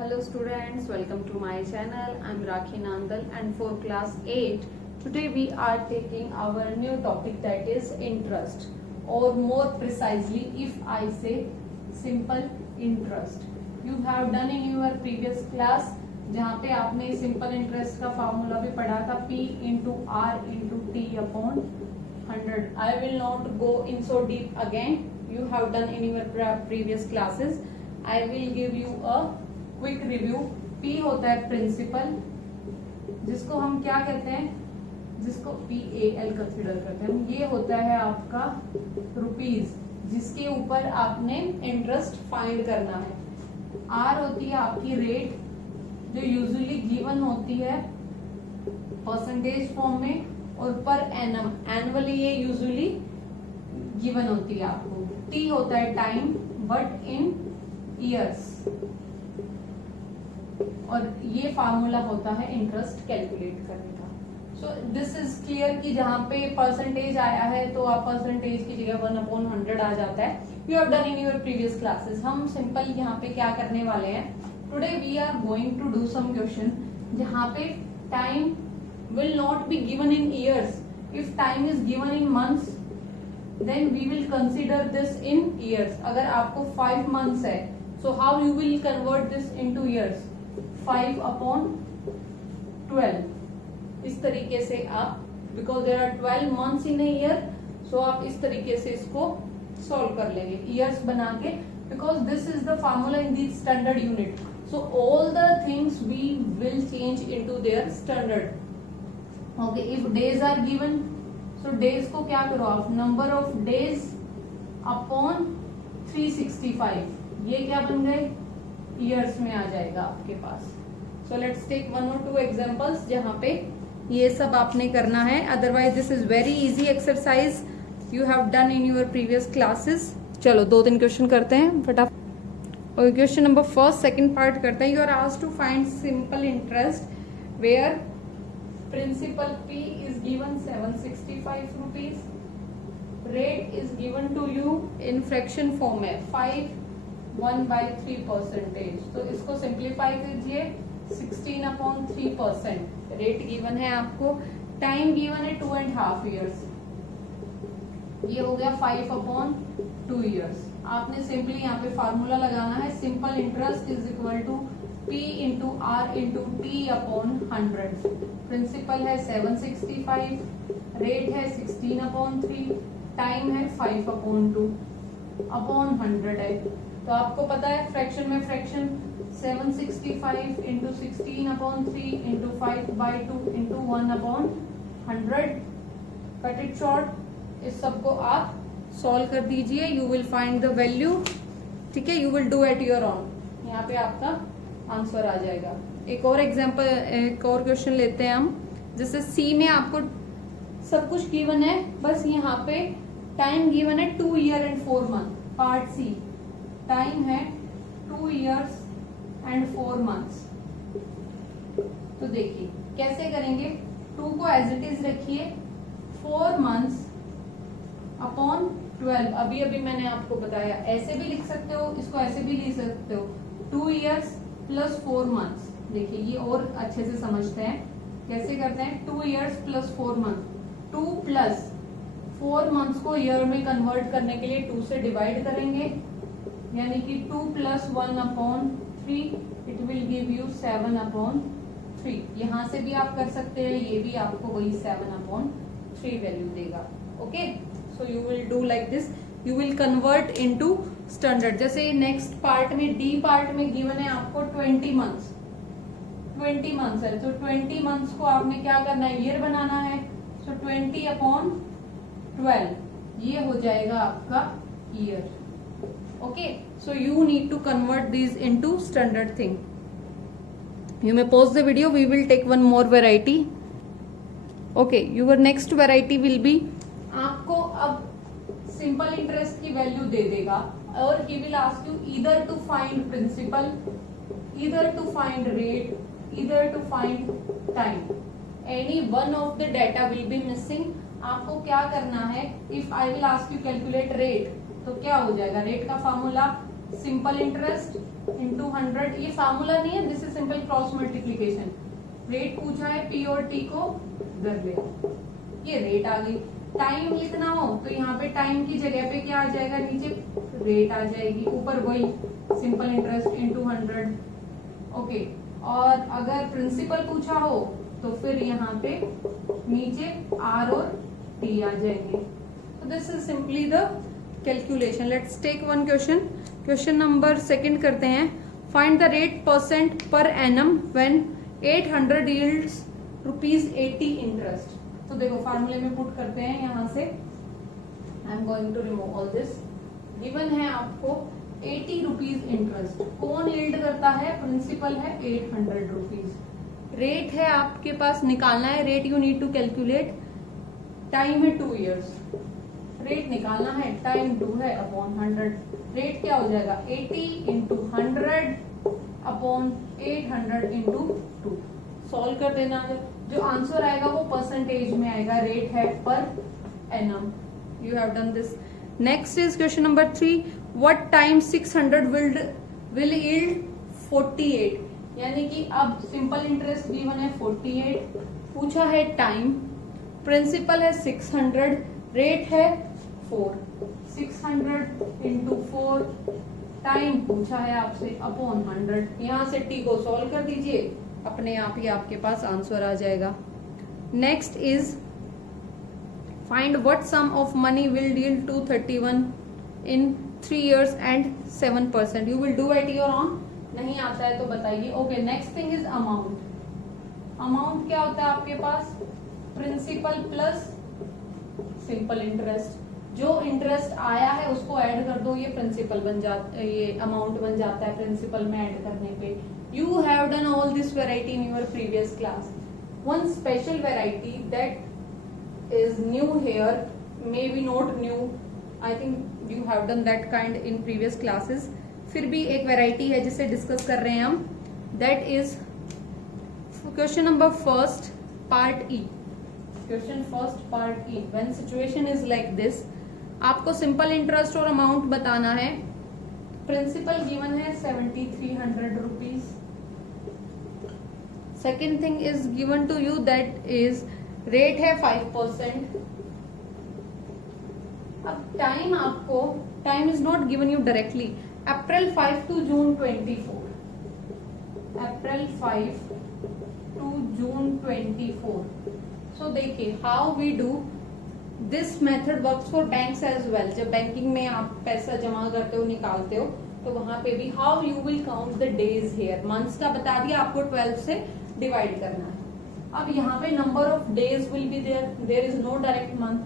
Hello students, welcome to my channel. I'm Rakhi Nandal and for class 8, today we are taking our new topic that is interest, or more precisely if I say simple interest. You have done in your previous class जहाँ पे आपने simple interest का formula भी पढ़ा था P into R into T upon 100. I will not go in so deep again. You have done in your previous classes. I will give you a quick review. P होता है principal, जिसको हम क्या कहते हैं, जिसको PAL कंसिडर करते हैं. ये होता है आपका रुपीज, जिसके ऊपर आपने इंटरेस्ट फाइंड करना है. R होती है आपकी रेट, जो यूजुअली गिवन होती है परसेंटेज फॉर्म में, और पर एनम एनुअली ये यूजुअली गिवन होती है आपको. T होता है टाइम, बट इन ईयर्स, और ये फार्मूला होता है इंटरेस्ट कैलकुलेट करने का. सो दिस इज क्लियर कि जहाँ पे परसेंटेज आया है तो आप परसेंटेज की जगह 1/100 आ जाता है. You have done in your previous classes. हम सिंपल यहाँ पे क्या करने वाले हैं, today we are going to do some question जहाँ पे time will not be given in years. If time is given in months then we will consider this in years. अगर आपको 5 मंथ्स है, so how you will convert this into years, 5/12. इस तरीके से आप, because there are 12 months in a year, सो आप इस तरीके से इसको सॉल्व कर लेंगे ईयर्स बना के, because this is the formula in the standard unit. So all the things we will change into their standard. Okay, if days are given, so days को क्या करो आप, नंबर ऑफ डेज अपॉन 365. ये क्या बन गए, ईयर्स में आ जाएगा आपके पास. So let's take 1 or 2 examples जहां पे ये सब आपने करना है. Otherwise this is very easy exercise, you have done in your previous classes. चलो 2-3 क्वेश्चन करते हैं फटाफट. और question number first second part करते हैं. You are asked to find simple interest where principal P is given 765 rupees. Rate is given to you in fraction form है 1/3%. तो इसको सिंप्लीफाई कीजिए, 16/3%. रेट गिवन है आपको, टाइम गिवन है 2.5 years. ये हो गया 5/2 ईयर्स. आपने सिंपली यहाँ पे फार्मूला लगाना है. Simple interest is equal to P into R into T upon 100. Principal है 765, रेट है 16/3, टाइम है 5/2 अपॉन 100 है. तो आपको पता है फ्रैक्शन में fraction 765 into 16/3 into 5/2 into 1/100. Cut it short. इस सबको आप सॉल्व कर दीजिए. You will find the value. ठीक है, you will do at your own. यहाँ पे आपका आंसर आ जाएगा. एक और एग्जांपल, एक और क्वेश्चन लेते हैं हम. जैसे सी में आपको सब कुछ गिवन है, बस यहाँ पे टाइम गिवन है 2 year and 4 month. Part C time है 2 ईयर्स एंड 4 मंथ्स. तो देखिए कैसे करेंगे. 2 को एज इट इज रखिए, 4 मंथ्स अपॉन 12. अभी अभी मैंने आपको बताया, ऐसे भी लिख सकते हो, इसको ऐसे भी लिख सकते हो. 2 ईयर्स प्लस 4 मंथ्स. देखिए ये और अच्छे से समझते हैं कैसे करते हैं. 2 years plus 4 month. 2 plus 4 months को ईयर में कन्वर्ट करने के लिए 2 से डिवाइड करेंगे, यानी कि 2 plus 1/3, it will give you 7/3. यहां से भी आप कर सकते हैं, ये भी आपको वही 7/3 वैल्यू देगा. Okay, so you will do like this. You will convert into standard. जैसे नेक्स्ट पार्ट में, डी पार्ट में गिवन है आपको 20 मंथ्स. 20 मंथ्स है, तो 20 मंथ्स को आपने क्या करना है, ईयर बनाना है. सो 20/12 ये हो जाएगा आपका year. Okay, so you need to convert these into standard thing. You may pause the video. We will take one more variety. Okay, your next variety will be, आपको अब सिंपल इंटरेस्ट की value दे देगा और he will ask you either to find principal, either to find rate, either to find time. Any one of the data will be missing. आपको क्या करना है, if I will ask you calculate rate, तो क्या हो जाएगा, rate का formula simple interest into 100, ये फार्मूला नहीं है, this is simple cross multiplication. Rate पूछा है, पी और टी को कर ले, ये रेट आ गई। टाइम लिखना हो तो यहाँ पे टाइम की जगह पे क्या आ जाएगा, नीचे रेट आ जाएगी, ऊपर वही सिंपल इंटरेस्ट इंटू 100। ओके, और अगर प्रिंसिपल पूछा हो तो फिर यहाँ पे नीचे आर और टी आ जाएंगे। तो this is simply the calculation. Let's take one question. Question number second करते हैं। Find the rate percent per annum when 800 yields ₹80 interest. तो देखो फार्मूले में पुट करते हैं, यहाँ से I am going to remove all this. Given है आपको 80 रुपीज इंटरेस्ट, कौन यील्ड करता है, प्रिंसिपल है 800 रुपीज। रेट है आपके पास, निकालना है rate, you need to calculate. Time है 2 इयर्स, रेट निकालना है, टाइम 2 है अपॉन 100। रेट क्या हो जाएगा, 80 इंटू 100 अपॉन 800 इंटू 2। सॉल्व कर देना है, जो आंसर आएगा वो परसेंटेज में आएगा, रेट है per annum. You have done this. Next is question number 3। What time 600 will yield 48। यानी कि अब सिंपल इंटरेस्ट गिवन है 48, पूछा है टाइम, प्रिंसिपल है 600, रेट है 4। 600 इंटू 4, टाइम पूछा है आपसे अपॉन 100। यहां से टी को सॉल्व कर दीजिए, अपने आप ही आपके पास आंसर आ जाएगा। Next is find what sum of money will yield 231 in 3 years and 7%। You will do it your own, नहीं आता है तो बताइए। Okay, next thing is amount. Amount क्या होता है आपके पास, प्रिंसिपल प्लस सिंपल इंटरेस्ट। जो इंटरेस्ट आया है उसको ऐड कर दो, ये प्रिंसिपल बन जाता, ये अमाउंट बन जाता है प्रिंसिपल में ऐड करने पे। You have done all this variety in your previous class. One special variety that is new here, maybe not new, I think you have done that kind in previous classes. फिर भी एक variety है जिसे discuss कर रहे हैं हम, that is question number first part E. Question first part E. When situation is like this, आपको सिंपल इंटरेस्ट और अमाउंट बताना है। प्रिंसिपल गिवन है 7300 rupees. Second thing is given to you, that is rate है 5%। अब time आपको, time is not given you directly, April 5 to June 24, April 5 to June 24। So देखिए how we do this method works for banks as well. जब banking में आप पैसा जमा करते हो, निकालते हो, तो वहां पे भी how you will count the days here. Months का बता दिया आपको, 12 से डिवाइड करना है। अब यहाँ पे number of days will be there, there is no direct month.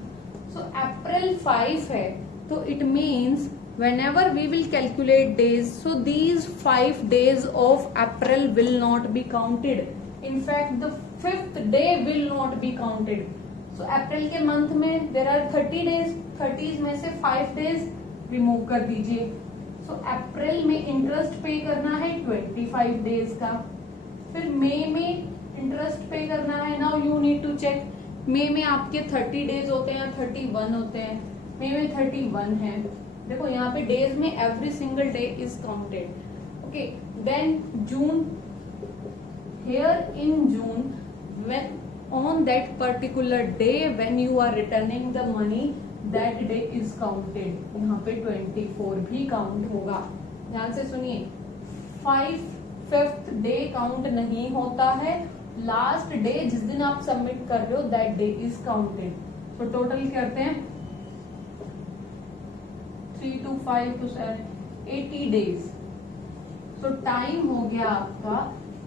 So April 5 है, तो it means whenever we will calculate days, so these 5 days of April will not be counted. In fact, the 5th day will not be counted. So April के month में there are 30 days, 30 में से 5 days remove कर दीजिए। So April में interest पे करना है 25 डेज का, फिर मई में इंटरेस्ट पे करना है। Now you need to check, May में आपके 30 डेज होते हैं, 31 होते हैं, मई में 31 है। देखो यहाँ पे डेज में every single day is counted. Okay, then June, here in June, when on that particular day when you are returning the money, that day is counted. यहाँ पे 24 भी काउंट होगा। ध्यान से सुनिए, 5th डे काउंट नहीं होता है, लास्ट डे जिस दिन आप सबमिट कर रहे हो दैट डे इज काउंटेड। तो टोटल करते हैं 3 to 5 to 7, 80 डेज। तो टाइम हो गया आपका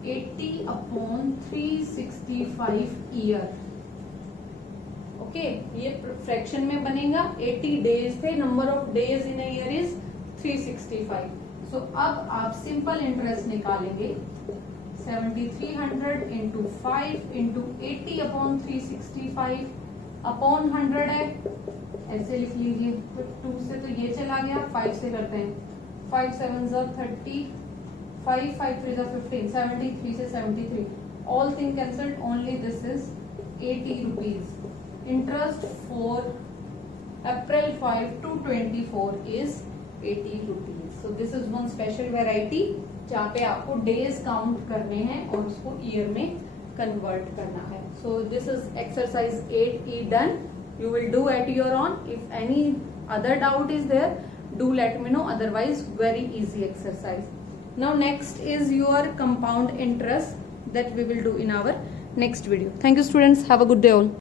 80/365 ईयर। ओके, ये फ्रैक्शन में बनेगा। 80 डेज थे, number of days in a year is 365। सो अब आप सिंपल इंटरेस्ट निकालेंगे, 7300 इंटू 5 इंटू 80/365 अपॉन 100 है, ऐसे लिख लीजिए। तो 2 से तो ये चला गया, 5 से करते हैं, 5 7 30, 5 5 3 15, 73 से 73, all thing cancelled, only this is 80 rupees. Interest for April 5 to 24 is 80 rupees. So this is one special variety जहाँ पे आपको डेज काउंट करने हैं और उसको ईयर में कन्वर्ट करना है. So this is exercise 8E done. You will do at your own. If any other doubt is there, do let me know. Otherwise, very easy exercise. Now next is your compound interest that we will do in our next video. Thank you students. Have a good day all.